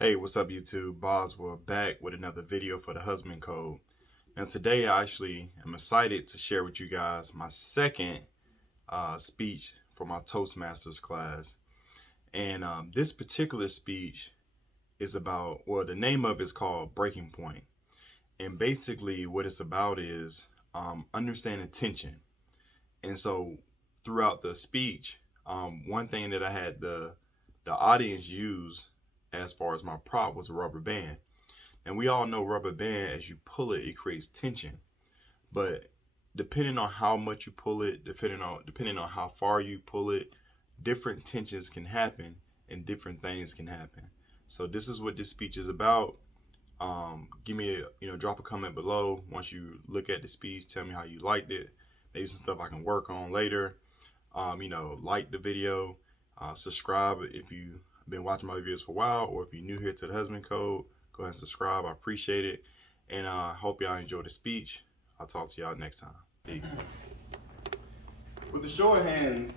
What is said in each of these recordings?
Hey, what's up YouTube? Boswell back with another video for the husband code. Now today I actually am excited to share with you guys my second speech for my Toastmasters class. And this particular speech is about, well, the name of it is called Breaking Point. And basically what it's about is understanding tension. And so throughout the speech, one thing that I had the audience use as far as my prop was a rubber band. And we all know rubber band, as you pull it, it creates tension. But depending on how much you pull it, depending on how far you pull it, different tensions can happen and different things can happen. So this is what this speech is about. Give me drop a comment below once you look at the speech. Tell me how you liked it. Maybe some stuff I can work on later. Like the video, subscribe if you've been watching my videos for a while, or if you're new here to the husband code, go ahead and subscribe. I appreciate it. And I hope y'all enjoy the speech. I'll talk to y'all next time. Peace. With a show of hands,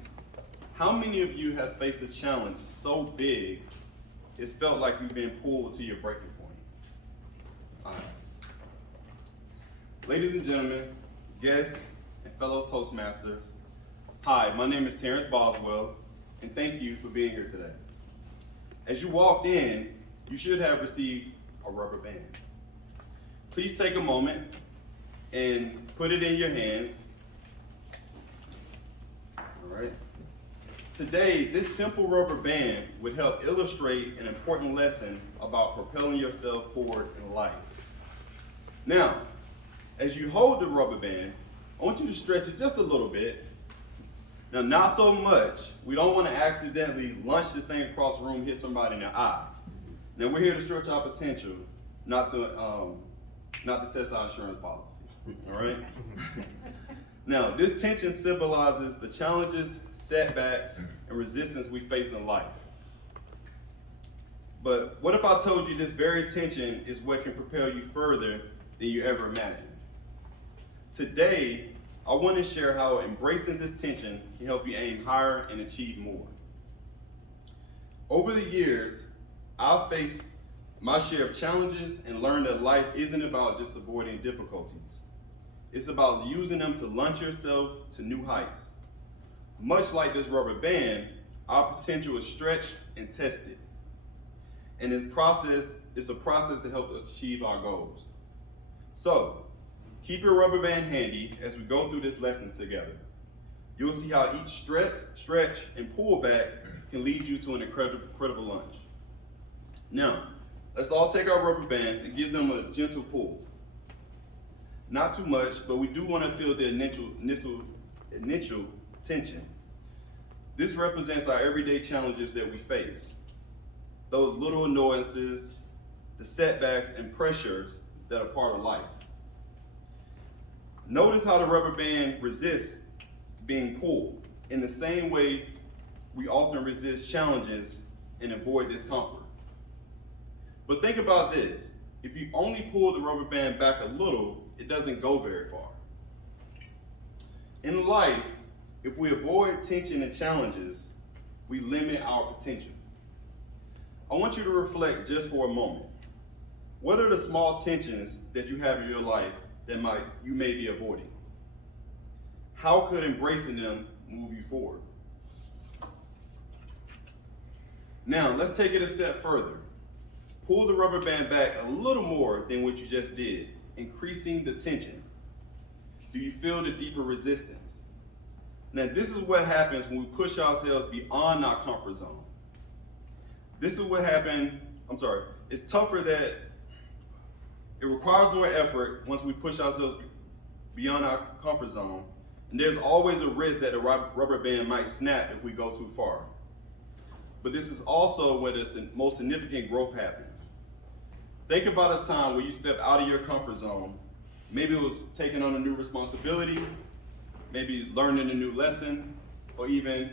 how many of you has faced a challenge so big it's felt like you've been pulled to your breaking point? All right. Ladies and gentlemen, guests, and fellow Toastmasters, hi, my name is Terrence Boswell, and thank you for being here today. As you walked in, you should have received a rubber band. Please take a moment and put it in your hands. All right. Today, this simple rubber band would help illustrate an important lesson about propelling yourself forward in life. Now, as you hold the rubber band, I want you to stretch it just a little bit. Now, not so much. We don't want to accidentally launch this thing across the room, hit somebody in the eye. Now, we're here to stretch our potential, not to test our insurance policies. All right? Now, this tension symbolizes the challenges, setbacks, and resistance we face in life. But what if I told you this very tension is what can propel you further than you ever imagined? Today, I want to share how embracing this tension can help you aim higher and achieve more. Over the years, I've faced my share of challenges and learned that life isn't about just avoiding difficulties. It's about using them to launch yourself to new heights. Much like this rubber band, our potential is stretched and tested. And it's a process to help us achieve our goals. So, keep your rubber band handy as we go through this lesson together. You'll see how each stretch, and pull back can lead you to an incredible launch. Now, let's all take our rubber bands and give them a gentle pull. Not too much, but we do want to feel the initial tension. This represents our everyday challenges that we face. Those little annoyances, the setbacks and pressures that are part of life. Notice how the rubber band resists being pulled. In the same way, we often resist challenges and avoid discomfort. But think about this. If you only pull the rubber band back a little, it doesn't go very far. In life, if we avoid tension and challenges, we limit our potential. I want you to reflect just for a moment. What are the small tensions that you have in your life that you may be avoiding? How could embracing them move you forward? Now, let's take it a step further. Pull the rubber band back a little more than what you just did, increasing the tension. Do you feel the deeper resistance? Now, this is what happens when we push ourselves beyond our comfort zone. This is what happened, it's tougher that it requires more effort once we push ourselves beyond our comfort zone. And there's always a risk that the rubber band might snap if we go too far. But this is also where the most significant growth happens. Think about a time where you step out of your comfort zone. Maybe it was taking on a new responsibility, maybe it's learning a new lesson, or even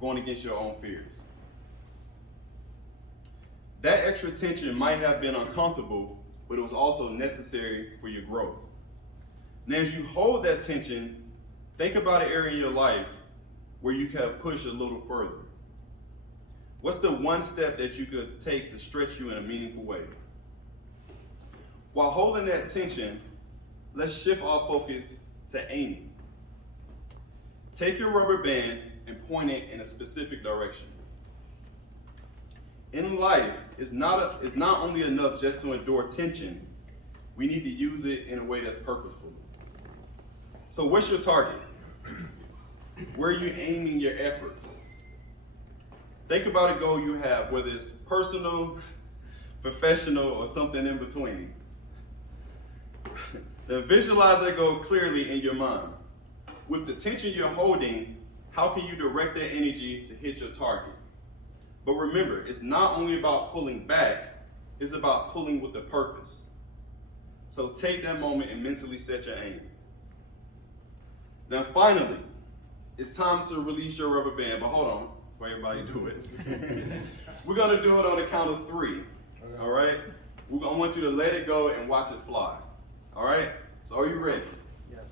going against your own fears. That extra tension might have been uncomfortable, but it was also necessary for your growth. Now, as you hold that tension, think about an area in your life where you can push a little further. What's the one step that you could take to stretch you in a meaningful way? While holding that tension, let's shift our focus to aiming. Take your rubber band and point it in a specific direction. In life, it's not only enough just to endure tension, we need to use it in a way that's purposeful. So what's your target? Where are you aiming your efforts? Think about a goal you have, whether it's personal, professional, or something in between. Then visualize that goal clearly in your mind. With the tension you're holding, how can you direct that energy to hit your target? But remember, it's not only about pulling back, it's about pulling with a purpose. So take that moment and mentally set your aim. Now finally, it's time to release your rubber band, but hold on, before everybody do it. We're gonna do it on the count of 3, all right? I want you to let it go and watch it fly, all right? So are you ready? Yes.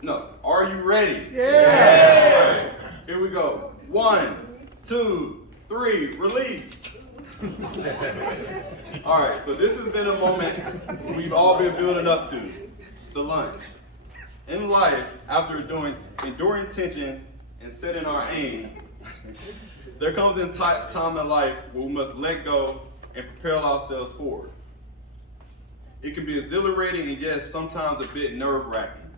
No, are you ready? Yeah. All right, here we go. 1, 2, 3, release. All right, so this has been a moment we've all been building up to, the lunch. In life, after enduring tension and setting our aim, there comes a time in life where we must let go and propel ourselves forward. It can be exhilarating and yes, sometimes a bit nerve-wracking.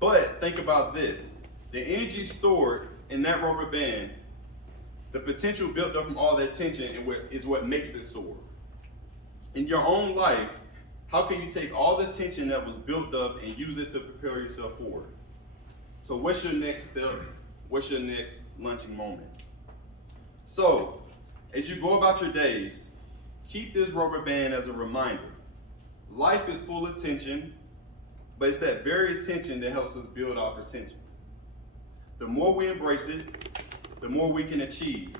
But think about this, the energy stored in that rubber band, the potential built up from all that tension is what makes it soar. In your own life, how can you take all the tension that was built up and use it to propel yourself forward? So what's your next step? What's your next launching moment? So, as you go about your days, keep this rubber band as a reminder. Life is full of tension, but it's that very tension that helps us build our potential. The more we embrace it, the more we can achieve.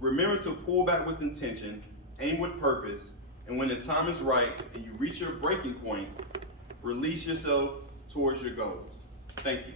Remember to pull back with intention, aim with purpose, and when the time is right and you reach your breaking point, release yourself towards your goals. Thank you.